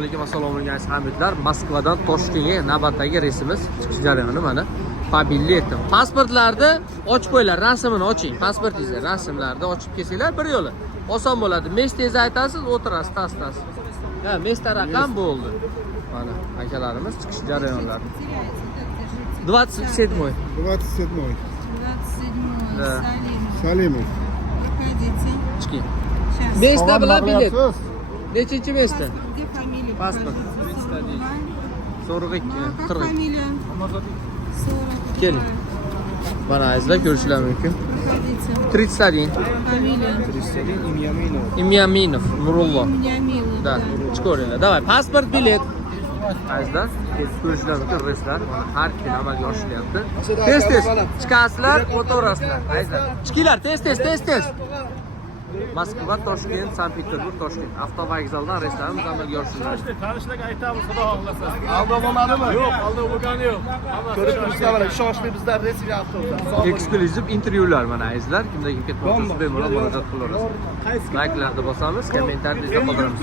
Assalomu alaykum hamyurtlar. Moskvadan Toshkentga navbatdagi reysimiz chiqish jarayoni mana. Pabilyetim. Pasportlarni ochib qo'yinglar, rasmini oching. Pasportingizni rasmlarni ochib kelsanglar bir yo'li. Oson bo'ladi. Mestingizni aytasiz, o'tirasiz, tas. Ha, mesta raqam bo'ldi. Mana akalarimiz chiqish jarayonlari. 27. 27. Да. Salimov. Проходите. Chiqing. Сейчас. Mesta bilan bilet. Nechinchi mesta? Где фамилия? Паспорт. покажите? 42, Как 40. фамилия? 40. Keling. Mana azizlar ko'rishingiz mumkin. Проходите. 30 deyin. Фамилия? Imyaminov Nurullo. Милый. Da, chiqaveringlar. Davay, pasport, bilet. Azizlar, ko'rishingiz mumkin reyslar har kun amalga oshirilyapti. Tez chiqasizlar, o'taverasizlar. Azizlar, chiqinglar, tez. Moskva, Toshkent, Sankt-Peterburg, Toshkent avtovokzaldan reyslarimiz amalga oshiriladi. Tanishlarga aytamiz, xudo xohlasa. Aldab bo'lmadimi? Yo'q, aldab bo'lgani yo'q. Ko'rib turibsizlar, mana ishonchli bizlar reys avtobusda. Eksklyuziv intervyular mana azizlar, kimda kim ketmoqchi bemalol murojaat qilaverasiz. Like'larni bosamiz, kommentariyangizda qoldiramiz.